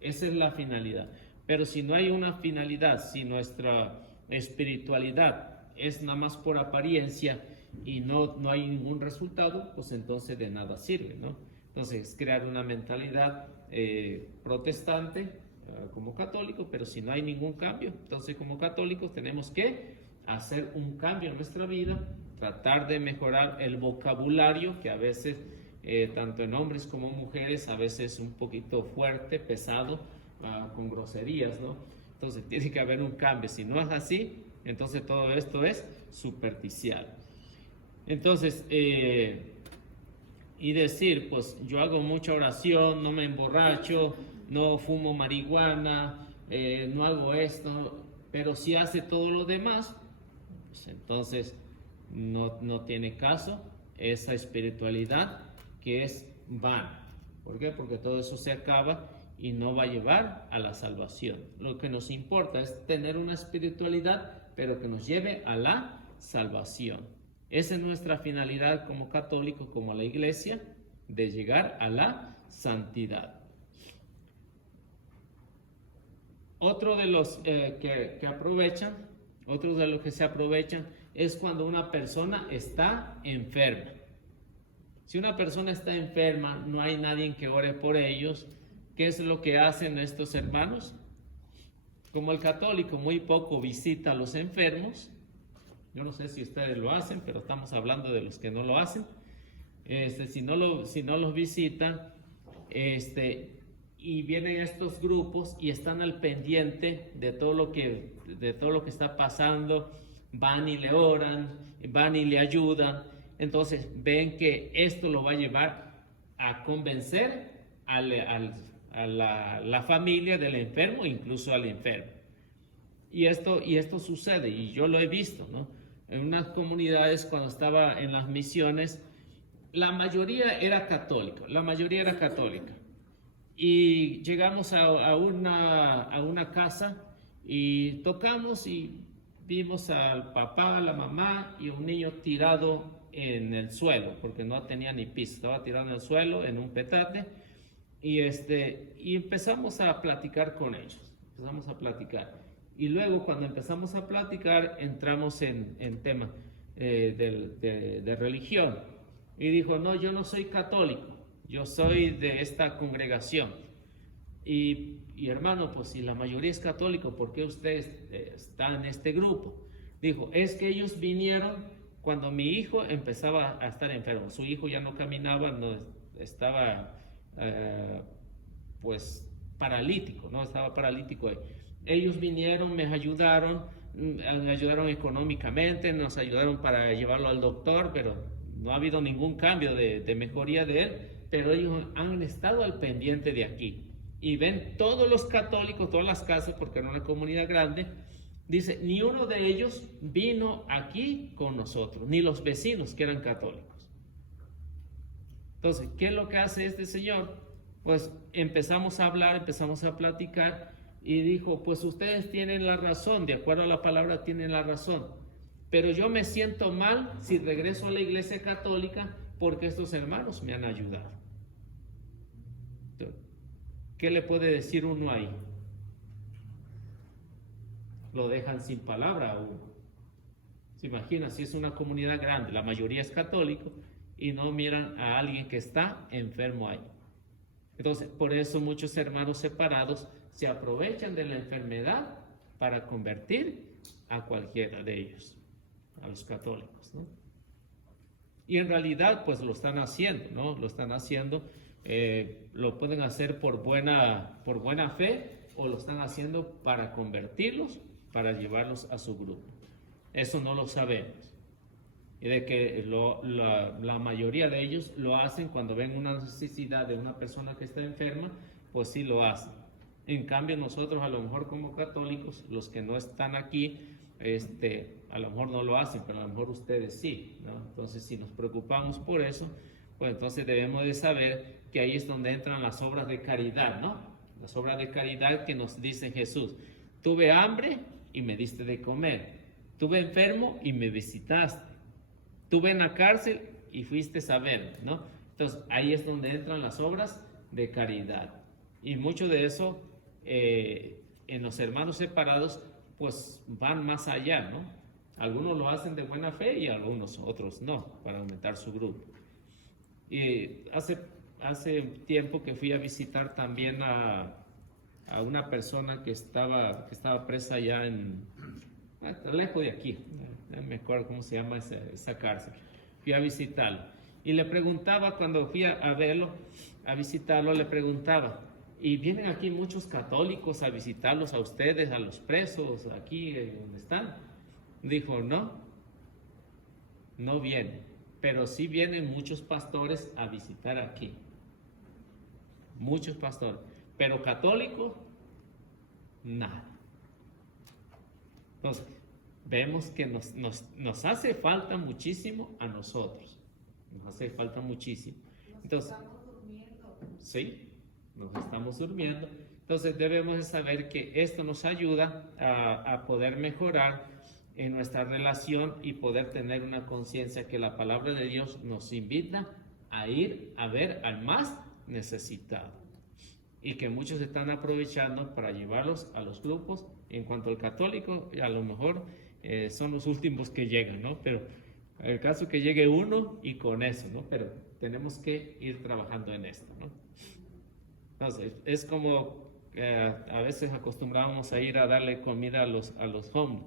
Esa es la finalidad. Pero si no hay una finalidad, si nuestra espiritualidad es nada más por apariencia y no hay ningún resultado, pues entonces de nada sirve, ¿no? Entonces, crear una mentalidad protestante como católico, pero si no hay ningún cambio, entonces como católicos tenemos que hacer un cambio en nuestra vida, tratar de mejorar el vocabulario, que a veces, tanto en hombres como en mujeres, a veces un poquito fuerte, pesado, con groserías, ¿no? Entonces tiene que haber un cambio. Si no es así, entonces todo esto es supersticial. Entonces, y decir, pues yo hago mucha oración, no me emborracho, no fumo marihuana, no hago esto, pero si hace todo lo demás, pues entonces no tiene caso esa espiritualidad que es vana. ¿Por qué? Porque todo eso se acaba y no va a llevar a la salvación. Lo que nos importa es tener una espiritualidad, pero que nos lleve a la salvación. Esa es nuestra finalidad como católicos, como la Iglesia, de llegar a la santidad. Otro de los que aprovechan, otros de los que se aprovechan es cuando una persona está enferma. Si una persona está enferma, no hay nadie que ore por ellos. ¿Qué es lo que hacen estos hermanos? Como el católico muy poco visita a los enfermos, yo no sé si ustedes lo hacen, pero estamos hablando de los que no lo hacen. Si no los visitan, y vienen estos grupos y están al pendiente de todo lo que está pasando, van y le oran, van y le ayudan. Entonces ven que esto lo va a llevar a convencer a la familia del enfermo, incluso al enfermo. Y esto sucede, y yo lo he visto, ¿no? En unas comunidades, cuando estaba en las misiones, la mayoría era católica. Y llegamos a una casa y tocamos y vimos al papá, a la mamá y un niño tirado en el suelo, porque no tenía ni piso, estaba tirado en el suelo, en un petate, y empezamos a platicar con ellos, Y luego cuando empezamos a platicar, entramos en tema de religión. Y dijo, no, yo no soy católico, yo soy de esta congregación. Y hermano, pues si la mayoría es católico, ¿por qué usted está en este grupo? Dijo, es que ellos vinieron cuando mi hijo empezaba a estar enfermo. Su hijo ya no caminaba, no estaba pues paralítico, ¿no? Estaba paralítico. Ellos vinieron, me ayudaron económicamente, nos ayudaron para llevarlo al doctor, pero no ha habido ningún cambio de mejoría de él, pero ellos han estado al pendiente de aquí. Y ven todos los católicos, todas las casas, porque era una comunidad grande, dice, ni uno de ellos vino aquí con nosotros, ni los vecinos que eran católicos. Entonces, ¿qué es lo que hace este señor? Pues empezamos a hablar, empezamos a platicar, y dijo, pues ustedes tienen la razón, de acuerdo a la palabra tienen la razón, pero yo me siento mal si regreso a la iglesia católica porque estos hermanos me han ayudado. ¿Qué le puede decir uno ahí? Lo dejan sin palabra a uno. ¿Se imagina? Si es una comunidad grande, la mayoría es católico y no miran a alguien que está enfermo ahí. Entonces, por eso muchos hermanos separados se aprovechan de la enfermedad para convertir a cualquiera de ellos, a los católicos, ¿no? Y en realidad, pues lo están haciendo, ¿no? Lo están haciendo, lo pueden hacer por buena fe, o lo están haciendo para convertirlos, para llevarlos a su grupo. Eso no lo sabemos. Y de que la mayoría de ellos lo hacen cuando ven una necesidad de una persona que está enferma, pues sí lo hacen. En cambio, nosotros a lo mejor como católicos, los que no están aquí, a lo mejor no lo hacen, pero a lo mejor ustedes sí, ¿no? Entonces, si nos preocupamos por eso, pues entonces debemos de saber que ahí es donde entran las obras de caridad, ¿no? Las obras de caridad que nos dice Jesús. Tuve hambre y me diste de comer. Tuve enfermo y me visitaste. Tuve en la cárcel y fuiste a verme, ¿no? Entonces, ahí es donde entran las obras de caridad. Y mucho de eso, en los hermanos separados, pues van más allá, ¿no? Algunos lo hacen de buena fe y algunos otros no, para aumentar su grupo. Y hace tiempo que fui a visitar también a una persona que estaba presa allá lejos de aquí, no me acuerdo cómo se llama esa cárcel. Fui a visitarlo y le preguntaba, cuando fui a verlo, a visitarlo, le preguntaba, ¿y vienen aquí muchos católicos a visitarlos a ustedes, a los presos, aquí donde están? Dijo, no vienen, pero sí vienen muchos pastores a visitar aquí. Muchos pastores, pero católicos, nada. Entonces, vemos que nos hace falta muchísimo a nosotros. Nos hace falta muchísimo. Entonces, estamos durmiendo. Sí, nos estamos durmiendo. Entonces, debemos de saber que esto nos ayuda a poder mejorar en nuestra relación y poder tener una conciencia que la palabra de Dios nos invita a ir a ver al más necesitado. y que muchos están aprovechando para llevarlos a los grupos. En cuanto al católico, a lo mejor son los últimos que llegan, ¿no? Pero el caso que llegue uno y con eso, ¿no? Pero tenemos que ir trabajando en esto, ¿no? Entonces, es como a veces acostumbrábamos a ir a darle comida a los homeless,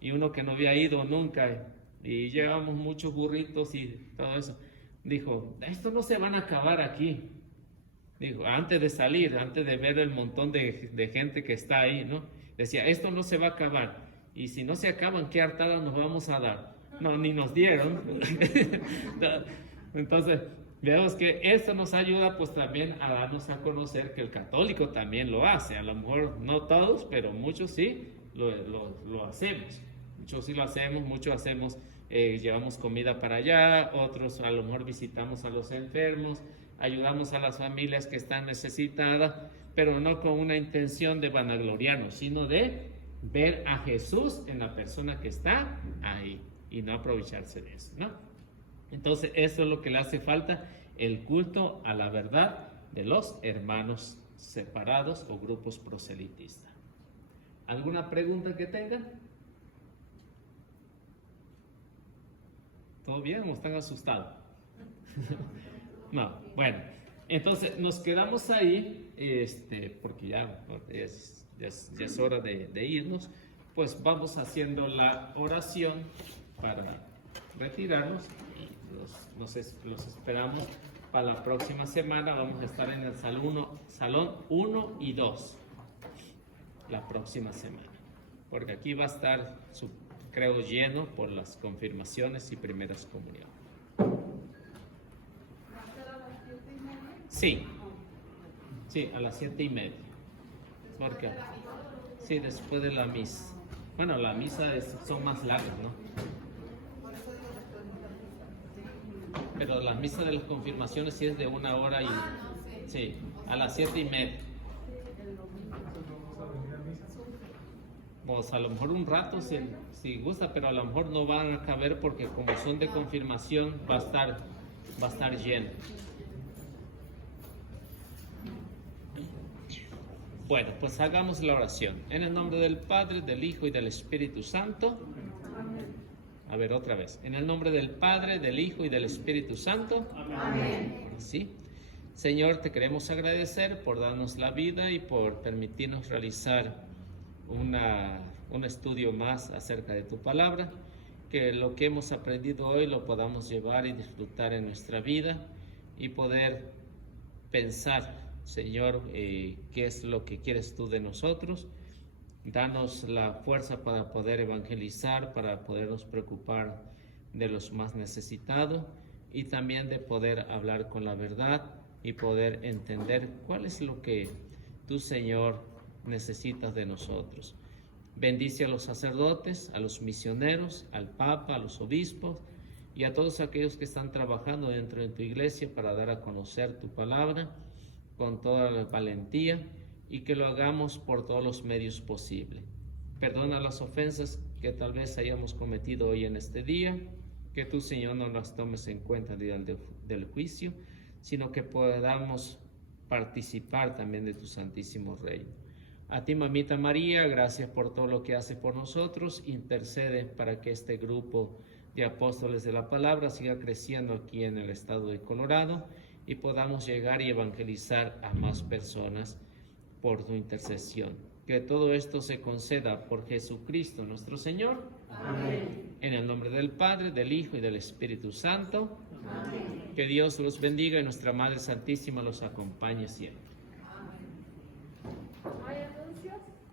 y uno que no había ido nunca, y llevábamos muchos burritos y todo eso, dijo, esto no se van a acabar aquí. Dijo, antes de salir, antes de ver el montón de gente que está ahí, ¿no? Decía, esto no se va a acabar, y si no se acaban, ¿qué hartada nos vamos a dar? No, ni nos dieron. Entonces, vemos que esto nos ayuda pues también a darnos a conocer que el católico también lo hace. A lo mejor no todos, pero muchos sí lo hacemos. Muchos sí lo hacemos, muchos hacemos, llevamos comida para allá, otros a lo mejor visitamos a los enfermos, ayudamos a las familias que están necesitadas, pero no con una intención de vanagloriarnos, sino de ver a Jesús en la persona que está ahí y no aprovecharse de eso, ¿no? Entonces, eso es lo que le hace falta, el culto a la verdad de los hermanos separados o grupos proselitistas. ¿Alguna pregunta que tengan? ¿Todo bien o están asustados? No, bueno, entonces nos quedamos ahí, porque ya es hora de irnos, pues vamos haciendo la oración para retirarnos. Los esperamos para la próxima semana. Vamos a estar en el salón 1 y 2 la próxima semana, porque aquí va a estar, creo, lleno por las confirmaciones y primeras comuniones. Sí, a las 7:30. Porque, sí, después de la misa. Bueno, la misa son más largas, ¿no? Pero la misa de las confirmaciones sí es de 1 hora y... Sí, a las 7:30. Pues a lo mejor un rato si gusta, pero a lo mejor no van a caber porque como son de confirmación va a estar lleno. Bueno, pues hagamos la oración. En el nombre del Padre, del Hijo y del Espíritu Santo. A ver, otra vez. En el nombre del Padre, del Hijo y del Espíritu Santo. Amén. ¿Sí? Señor, te queremos agradecer por darnos la vida y por permitirnos realizar un estudio más acerca de tu palabra. Que lo que hemos aprendido hoy lo podamos llevar y disfrutar en nuestra vida y poder pensar, Señor, qué es lo que quieres tú de nosotros. Danos la fuerza para poder evangelizar, para podernos preocupar de los más necesitados y también de poder hablar con la verdad y poder entender cuál es lo que tú, Señor, necesitas de nosotros. Bendice a los sacerdotes, a los misioneros, al Papa, a los obispos y a todos aquellos que están trabajando dentro de tu iglesia para dar a conocer tu palabra con toda la valentía y que lo hagamos por todos los medios posibles. Perdona las ofensas que tal vez hayamos cometido hoy en este día, que tú, Señor, no las tomes en cuenta del juicio, sino que podamos participar también de tu santísimo reino. A ti, Mamita María, gracias por todo lo que hace por nosotros. Intercede para que este grupo de apóstoles de la palabra siga creciendo aquí en el estado de Colorado y podamos llegar y evangelizar a más personas por tu intercesión. Que todo esto se conceda por Jesucristo nuestro Señor. Amén. En el nombre del Padre, del Hijo y del Espíritu Santo. Amén. Que Dios los bendiga y nuestra Madre Santísima los acompañe siempre.